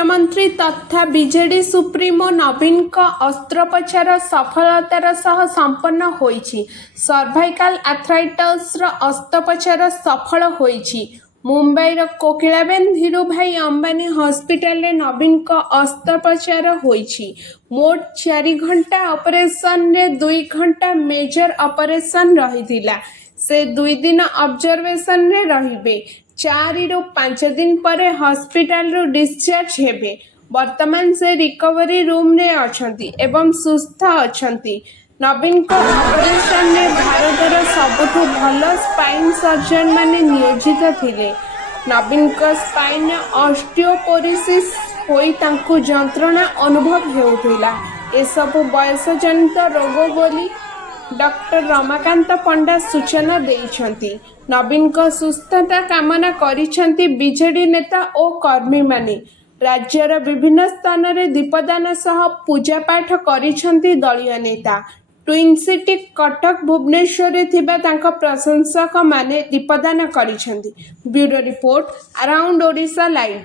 मुख्यमंत्री तथा BJD supremo नवीन का अस्त्रोपचार सफलतार सह संपन्न होईछि। सर्वाइकल आर्थराइटिस अस्त्रोपचार सफल होईछि। मुंबईर कोकिलाबेन धीरूभाई अंबानी हॉस्पिटल रे नवीन का अस्त्रोपचार होईछि। मोट 4 घंटा ऑपरेशन रे 2 घंटा मेजर ऑपरेशन रहिथिला। से 2 दिन ऑब्जर्वेशन रे रहिबे। 4 ରୁ 5 दिन पर हॉस्पिटल रू डिस्चार्ज हेबे। वर्तमान से रिकवरी रूम रे अछंती एवं सुस्थ अछंती। नवीन को ऑपरेशन में भारतर सबुठु भल स्पाइन सर्जन माने नियोजित थिले। नवीन को स्पाइन ऑस्टियोपोरोसिस होई तांकु जंत्रणा अनुभव हेउथिला। ए सब बयस जनित रोग बोली डॉक्टर रमाकांत पंडा सूचना देइछंती। नवीन को सुस्थता कामना करिछंती बीजेडी नेता और कर्मी माने। राज्यर विभिन्न स्थान में दीपदान सह पूजा पाठ करिछंती दलीय नेता। ट्विन सिटी कटक भुवनेश्वर थिबा तांका प्रशंसक माने दीपदान करिछंती। Bureau report around Odisha live.